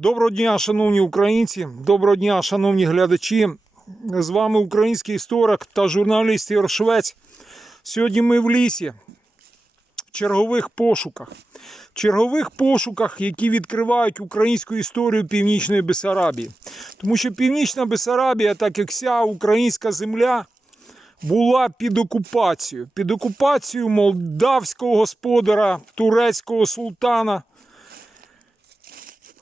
Доброго дня, шановні українці, доброго дня, шановні глядачі. З вами український історик та журналіст Ігор Швець. Сьогодні ми в лісі, в чергових пошуках. Чергових пошуках, які відкривають українську історію Північної Бесарабії. Тому що Північна Бесарабія, так як вся українська земля, була під окупацією. Під окупацією молдавського господара, турецького султана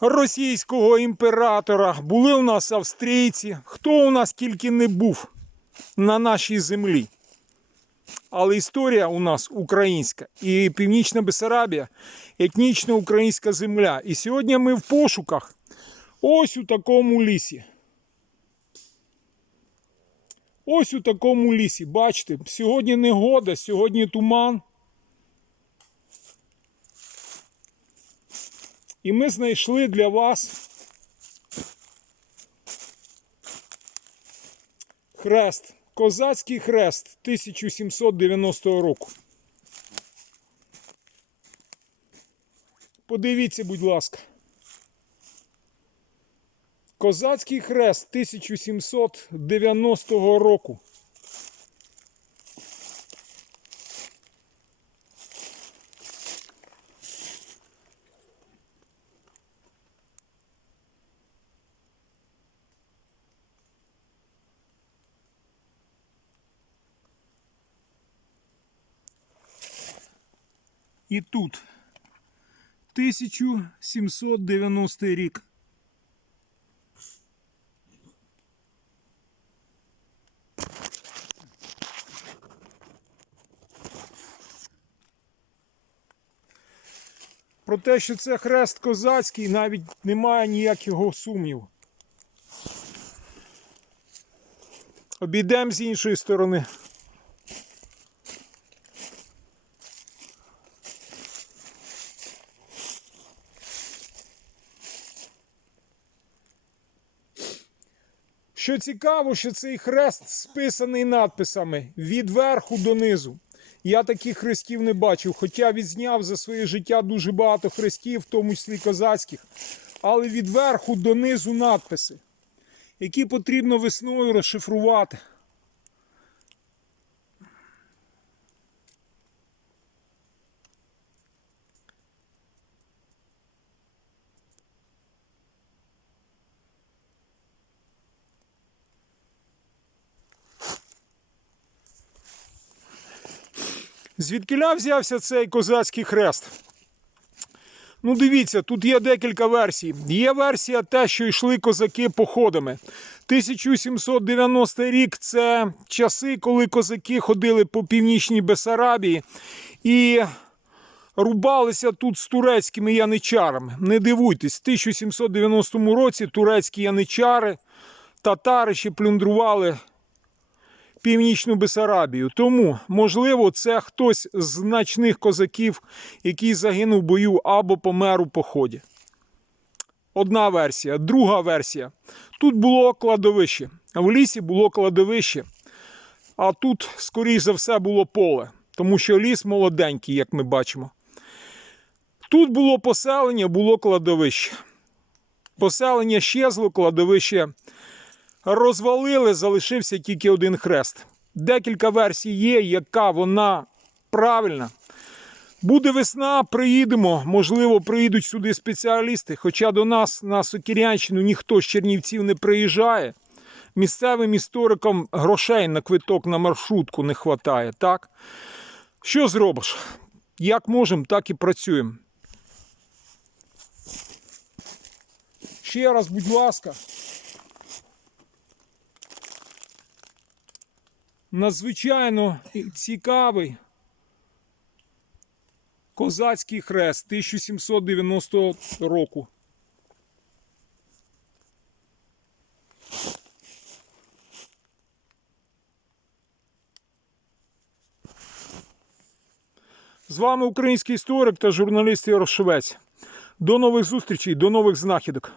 російського імператора, були у нас австрійці, хто у нас тільки не був на нашій землі. Але історія у нас українська і Північна Бесарабія етнічна українська земля. І сьогодні ми в пошуках ось у такому лісі. Ось у такому лісі. Бачите, сьогодні негода, сьогодні туман. І ми знайшли для вас хрест. Козацький хрест 1790 року. Подивіться, будь ласка. Козацький хрест 1790 року. І тут 1790 рік. Про те, що це хрест козацький, навіть немає ніякого сумніву. Обійдемо з іншої сторони. Що цікаво, що цей хрест списаний надписами від верху до низу. Я таких хрестів не бачив, хоча відзняв за своє життя дуже багато хрестів, в тому числі козацьких. Але від верху до низу надписи, які потрібно весною розшифрувати. Звідкиля взявся цей козацький хрест? Ну, дивіться, тут є декілька версій. Є версія те, що йшли козаки походами. 1790 рік це часи, коли козаки ходили по північній Бесарабії і рубалися тут з турецькими яничарами. Не дивуйтесь, в 1790 році турецькі яничари, татари ще плюндрували Північну Бесарабію. Тому, можливо, це хтось з значних козаків, який загинув в бою або помер у поході. Одна версія. Друга версія. Тут було кладовище. В лісі було кладовище, а тут, скоріш за все, було поле, тому що ліс молоденький, як ми бачимо. Тут було поселення, було кладовище. Поселення щезло, кладовище розвалили, залишився тільки один хрест. Декілька версій є, яка вона правильна. Буде весна, приїдемо. Можливо, приїдуть сюди спеціалісти. Хоча до нас на Сокірянщину ніхто з Чернівців не приїжджає. Місцевим історикам грошей на квиток на маршрутку не вистачає. Так? Що зробиш? Як можемо, так і працюємо. Ще раз, будь ласка. Надзвичайно цікавий козацький хрест 1790 року. З вами український історик та журналіст Ігор До нових зустрічей, до нових знахідок.